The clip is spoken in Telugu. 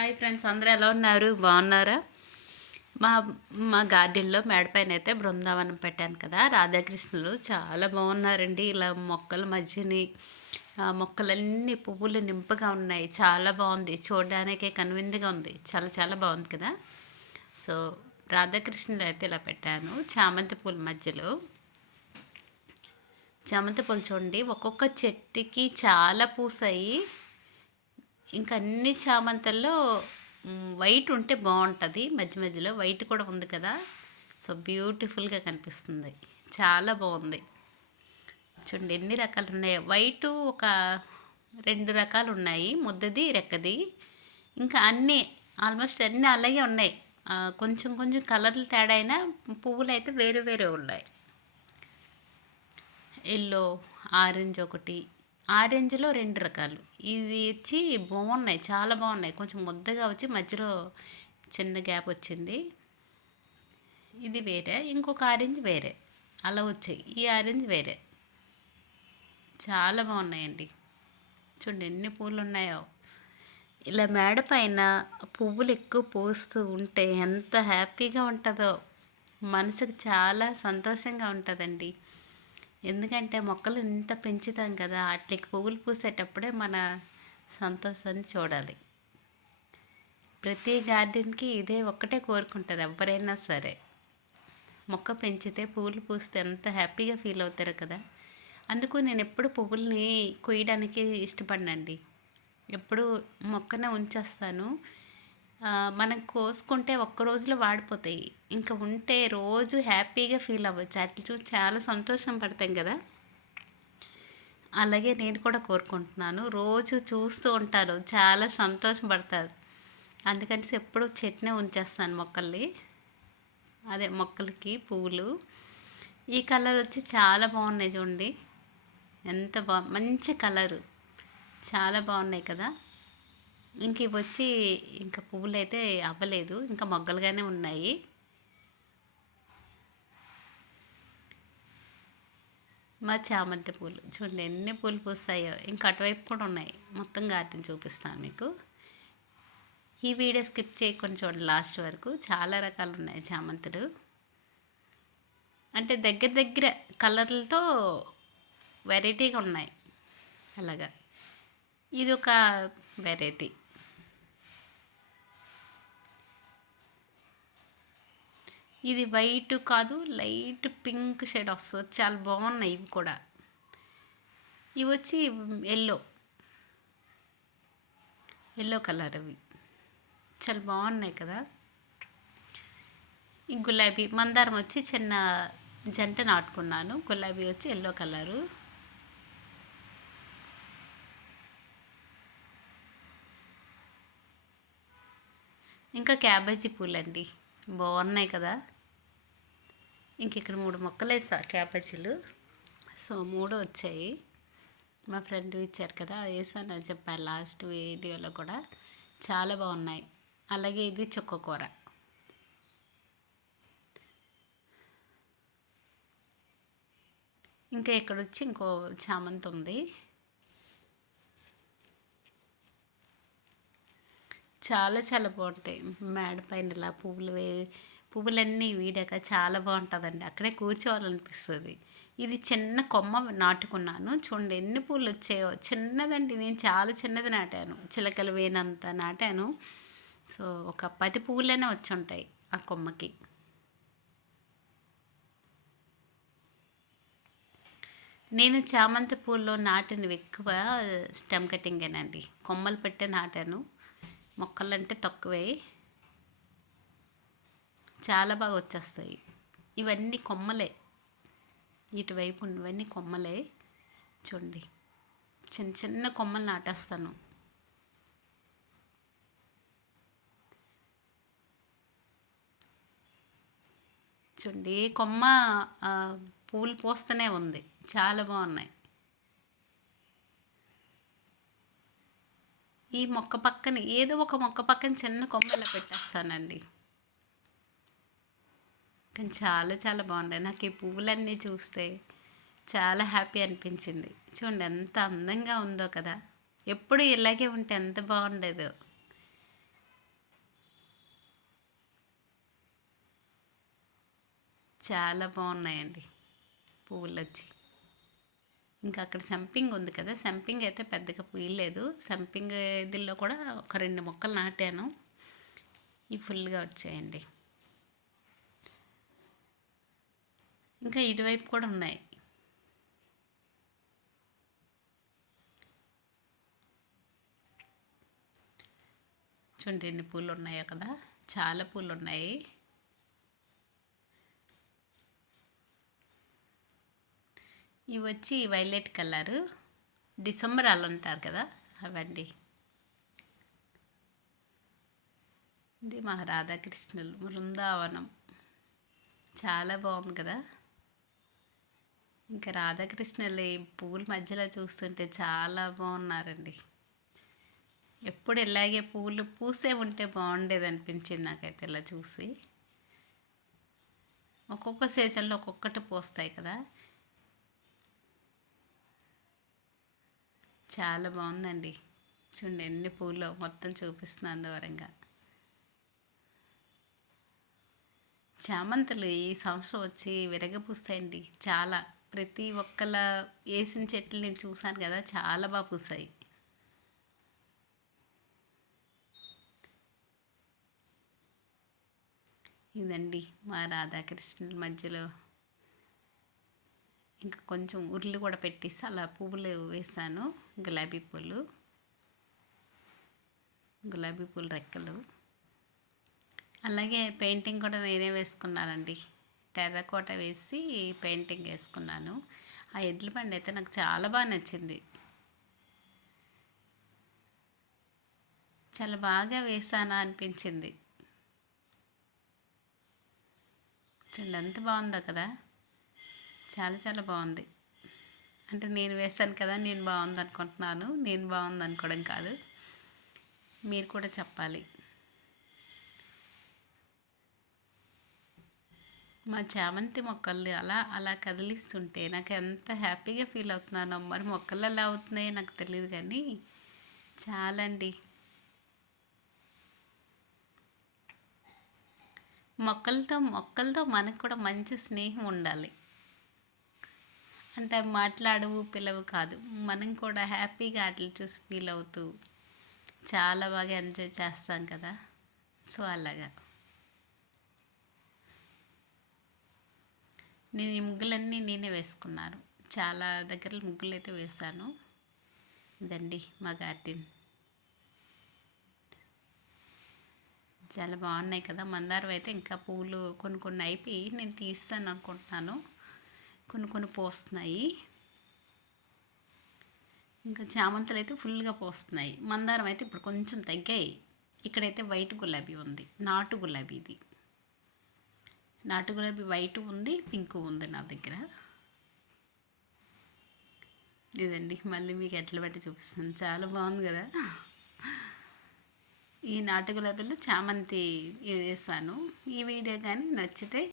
హాయ్ ఫ్రెండ్స్, అందరూ ఎలా ఉన్నారు? బాగున్నారా? మా మా గార్డెన్లో మేడపైన అయితే బృందావనం పెట్టాను కదా, రాధాకృష్ణులు చాలా బాగున్నారండి. ఇలా మొక్కల మధ్యని మొక్కలన్నీ పువ్వులు నింపుగా ఉన్నాయి. చాలా బాగుంది, చూడడానికే కనువిందుగా ఉంది. చాలా చాలా బాగుంది కదా. సో రాధాకృష్ణులు అయితే ఇలా పెట్టాను చామంతి పూల మధ్యలో. చామంతి పూలు చూడండి, ఒక్కొక్క చెట్టుకి చాలా పూసాయి. ఇంకా అన్ని చామంతుల్లో వైట్ ఉంటే బాగుంటుంది. మధ్య మధ్యలో వైట్ కూడా ఉంది కదా. సో బ్యూటిఫుల్గా కనిపిస్తుంది, చాలా బాగుంది. చూడండి ఎన్ని రకాలు ఉన్నాయో. వైట్ ఒక 2 రకాలు ఉన్నాయి, ముద్దది రెక్కది. ఇంకా అన్నీ ఆల్మోస్ట్ అన్నీ అలాగే ఉన్నాయి. కొంచెం కొంచెం కలర్లు తేడా అయినా పువ్వులు అయితే వేరే వేరే ఉన్నాయి. ఎల్లో, ఆరెంజ్ ఒకటి, ఆరెంజ్లో 2 రకాలు. ఇది వచ్చి బాగున్నాయి, చాలా బాగున్నాయి. కొంచెం ముద్దగా వచ్చి మధ్యలో చిన్న గ్యాప్ వచ్చింది. ఇది వేరే, ఇంకొక ఆరెంజ్ వేరే, అలా వచ్చాయి. ఈ ఆరెంజ్ వేరే. చాలా బాగున్నాయండి. చూడండి ఎన్ని పూలు ఉన్నాయో. ఇలా మేడ పైన పువ్వులు ఎక్కువ పూస్తూ ఉంటే ఎంత హ్యాపీగా ఉంటుందో, మనసుకు చాలా సంతోషంగా ఉంటుందండి. ఎందుకంటే మొక్కలు ఇంత పెంచుతాం కదా, వాటికి పువ్వులు పూసేటప్పుడే మన సంతోషాన్ని చూడాలి. ప్రతి గార్డెన్కి ఇదే ఒక్కటే కోరుకుంటారు ఎవరైనా సరే. మొక్క పెంచితే పువ్వులు పూస్తే ఎంత హ్యాపీగా ఫీల్ అవుతారు కదా. అందుకు నేను ఎప్పుడు పువ్వుల్ని కొయ్యడానికి ఇష్టపడినండి. ఎప్పుడు మొక్కనే ఉంచేస్తాను. మనం కోసుకుంటే ఒక్క రోజులో వాడిపోతాయి. ఇంకా ఉంటే రోజు హ్యాపీగా ఫీల్ అవ్వచ్చు. అట్లా చూసి చాలా సంతోషం పడతాం కదా. అలాగే నేను కూడా కోరుకుంటున్నాను. రోజు చూస్తూ ఉంటారు, చాలా సంతోషపడతారు. అందుకని ఎప్పుడు చెట్టునే ఉంచేస్తాను మొక్కల్ని. అదే మొక్కలకి పువ్వులు. ఈ కలర్ వచ్చి చాలా బాగున్నాయి చూడండి, ఎంత మంచి కలరు, చాలా బాగున్నాయి కదా. ఇంక ఇవి వచ్చి ఇంకా పువ్వులు అయితే అవ్వలేదు, ఇంకా మొగ్గలుగానే ఉన్నాయి. మా చామంతి పూలు చూడండి ఎన్ని పూలు పూస్తాయో. ఇంకా అటువైపు కూడా ఉన్నాయి. మొత్తం గార్డెన్ చూపిస్తాను మీకు. ఈ వీడియో స్కిప్ చేయకుండా చూడండి లాస్ట్ వరకు. చాలా రకాలు ఉన్నాయి చామంతులు. అంటే దగ్గర దగ్గర కలర్లతో వెరైటీగా ఉన్నాయి అలాగా. ఇది ఒక వెరైటీ. ఇది వైట్ కాదు, లైట్ పింక్ షేడ్ వస్తుంది, చాలా బాగున్నాయి ఇవి కూడా. ఇవి వచ్చి ఎల్లో ఎల్లో కలర్, అవి చాలా బాగున్నాయి కదా. ఈ గులాబీ మందారం వచ్చి చిన్న జంట నాటుకున్నాను. గులాబీ వచ్చి ఎల్లో కలరు. ఇంకా క్యాబేజీ పూలండి, బాగున్నాయి కదా. ఇంక ఇక్కడ 3 మొక్కలు వేసా క్యాబేజీలు. సో 3 వచ్చాయి. మా ఫ్రెండ్ ఇచ్చారు కదా, వేసాను అని చెప్పాను లాస్ట్ వీడియోలో కూడా. చాలా బాగున్నాయి. అలాగే ఇది చుక్కకూర. ఇంకా ఇక్కడ వచ్చి ఇంకో చామంతి ఉంది. చాలా చాలా బాగుంటాయి. మేడ పైన ఇలా పువ్వులన్నీ వీడాక చాలా బాగుంటుందండి. అక్కడే కూర్చోవాలనిపిస్తుంది. ఇది చిన్న కొమ్మ నాటుకున్నాను. చూడండి ఎన్ని పూలు వచ్చాయో. చిన్నదండి, నేను చాలా చిన్నది నాటాను, చిలకలు వేనంత నాటాను. సో ఒక 10 పువ్వులైనా వచ్చి ఉంటాయి ఆ కొమ్మకి. నేను చామంతి పూల్లో నాటినవి ఎక్కువ స్టెమ్ కటింగేనండి. కొమ్మలు పెట్టే నాటాను, మొక్కలంటే తక్కువే. చాలా బాగా వచ్చేస్తాయి. ఇవన్నీ కొమ్మలే, ఇటువైపు ఉన్నవన్నీ కొమ్మలే. చూడండి చిన్న చిన్న కొమ్మలు నాటేస్తాను. చూడండి కొమ్మ పూలు పోస్తూనే ఉంది, చాలా బాగున్నాయి. ఈ మొక్క పక్కన ఏదో ఒక మొక్క పక్కన చిన్న కొమ్మలు పెట్టేస్తానండి. కానీ చాలా చాలా బాగున్నాయి. నాకు ఈ పువ్వులన్నీ చూస్తే చాలా హ్యాపీ అనిపించింది. చూడండి ఎంత అందంగా ఉందో కదా. ఎప్పుడు ఇలాగే ఉంటే ఎంత బాగుండేదో. చాలా బాగున్నాయండి పువ్వులు వచ్చి. ఇంకా అక్కడ సంపింగ్ ఉంది కదా, సంపింగ్ అయితే పెద్దగా పూయలేదు. సంపింగ్ ఇదిలో కూడా ఒక 2 మొక్కలు నాటాను, ఇవి ఫుల్గా వచ్చాయండి. ఇంకా ఇటువైపు కూడా ఉన్నాయి. చూడండి ఎన్ని పూలు ఉన్నాయో కదా, చాలా పూలు ఉన్నాయి. ఇవి వచ్చి వైలెట్ కలరు, డిసెంబర్ అలా అంటారు కదా అవండి. ఇది మా రాధాకృష్ణులు బృందావనం, చాలా బాగుంది కదా. ఇంకా రాధాకృష్ణులు ఈ పువ్వుల మధ్యలో చూస్తుంటే చాలా బాగున్నారండి. ఎప్పుడు ఇలాగే పువ్వులు పూసే ఉంటే బాగుండేది అనిపించింది నాకైతే ఇలా చూసి. ఒక్కొక్క సీజన్లో ఒక్కొక్కటి పూస్తాయి కదా, చాలా బాగుందండి. చూడండి ఎన్ని పూలు మొత్తం చూపిస్తున్నాను దూరంగా. చామంతులు ఈ సంవత్సరం వచ్చి విరగపూస్తాయండి చాలా. ప్రతి ఒక్కల వేసిన చెట్లు నేను చూసాను కదా, చాలా బాగా పూసాయి. ఇదండి మా రాధాకృష్ణుల మధ్యలో. ఇంకా కొంచెం ఉర్లు కూడా పెట్టేసి అలా పువ్వులు వేసాను, గులాబీ పూలు, గులాబీ పూల రెక్కలు. అలాగే పెయింటింగ్ కూడా నేనే వేసుకున్నానండి, టెర్రకోట వేసి పెయింటింగ్ వేసుకున్నాను. ఆ ఎడ్ల బండి అయితే నాకు చాలా బాగా నచ్చింది, చాలా బాగా వేసానా అనిపించింది. చూడండి ఎంత బాగుందో కదా, చాలా చాలా బాగుంది. అంటే నేను వేసాను కదా, నేను బాగుంది అనుకుంటున్నాను. నేను బాగుంది అనుకోవడం కాదు, మీరు కూడా చెప్పాలి. మా చామంతి మొక్కల్ని అలా అలా కదిలిస్తుంటే నాకు ఎంత హ్యాపీగా ఫీల్ అవుతున్నానో. మరి మొక్కలు ఎలా అవుతున్నాయో నాకు తెలియదు కానీ చాలా అండి. మొక్కలతో మనకు కూడా మంచి స్నేహం ఉండాలి. అంటే మాట్లాడవు పిల్లవు కాదు, మనం కూడా హ్యాపీగా వాటిని చూసి ఫీల్ అవుతూ చాలా బాగా ఎంజాయ్ చేస్తాం కదా. సో అలాగా నేను ఈ ముగ్గులన్నీ నేనే వేసుకున్నాను. చాలా దగ్గర ముగ్గులు అయితే వేసాను. ఇదండి మా గార్డెన్, చాలా బాగున్నాయి కదా. మందారం అయితే ఇంకా పూలు కొన్ని కొన్ని అయిపోయి నేను తీస్తాను అనుకుంటున్నాను, కొన్ని కొన్ని పోస్తున్నాయి. ఇంకా చామంతులు అయితే ఫుల్గా పోస్తున్నాయి. మందారం అయితే ఇప్పుడు కొంచెం తగ్గాయి. ఇక్కడైతే వైట్ గులాబీ ఉంది, నాటు గులాబీ. ఇది నాటు గులాబీ వైట్ ఉంది, పింక్ ఉంది నా దగ్గర. ఇదండి మళ్ళీ మీకు ఎట్లా బట్టి చూపిస్తాను, చాలా బాగుంది కదా. ఈ నాటు గులాబీలో చామంతి వేసాను. ఈ వీడియో కానీ నచ్చితే